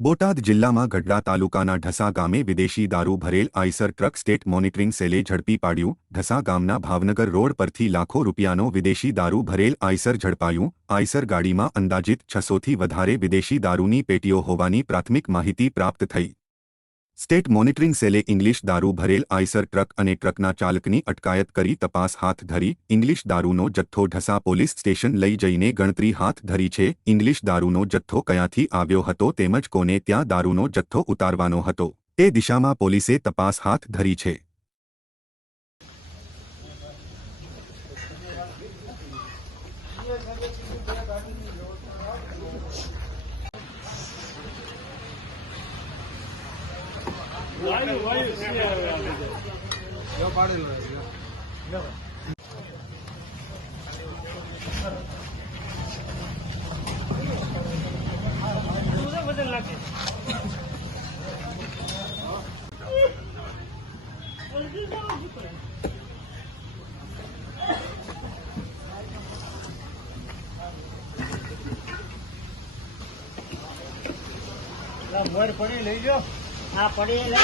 બોટાદ જિલ્લામાં ગઢડા તાલુકાના ઢસા ગામે વિદેશી દારૂ ભરેલ આઈસર ટ્રક સ્ટેટ મોનિટરિંગ સેલે ઝડપી પાડ્યું. ઢસા ગામના ભાવનગર રોડ પરથી લાખો રૂપિયાનો વિદેશી દારૂ ભરેલ આઈસર ઝડપાયું. આઈસર ગાડીમાં અંદાજિત છસોથી વધારે વિદેશી દારૂની પેટીઓ હોવાની પ્રાથમિક માહિતી પ્રાપ્ત થઈ. સ્ટેટ મોનિટરિંગ સેલે ઇંગ્લિશ દારૂ ભરેલ આઈસર ટ્રક અને ટ્રકના ચાલકની અટકાયત કરી તપાસ હાથ ધરી. ઇંગ્લિશ દારૂનો જથ્થો ઢસા પોલીસ સ્ટેશન લઈ જઈને ગણતરી હાથ ધરી છે. ઇંગ્લિશ દારૂનો જથ્થો કયાથી આવ્યો હતો તેમજ કોને ત્યાં દારૂનો જથ્થો ઉતારવાનો હતો. તે દિશામાં પોલીસે તપાસ હાથ ધરી છે. મોર પડી લઈ જાઓ. આ પડી લે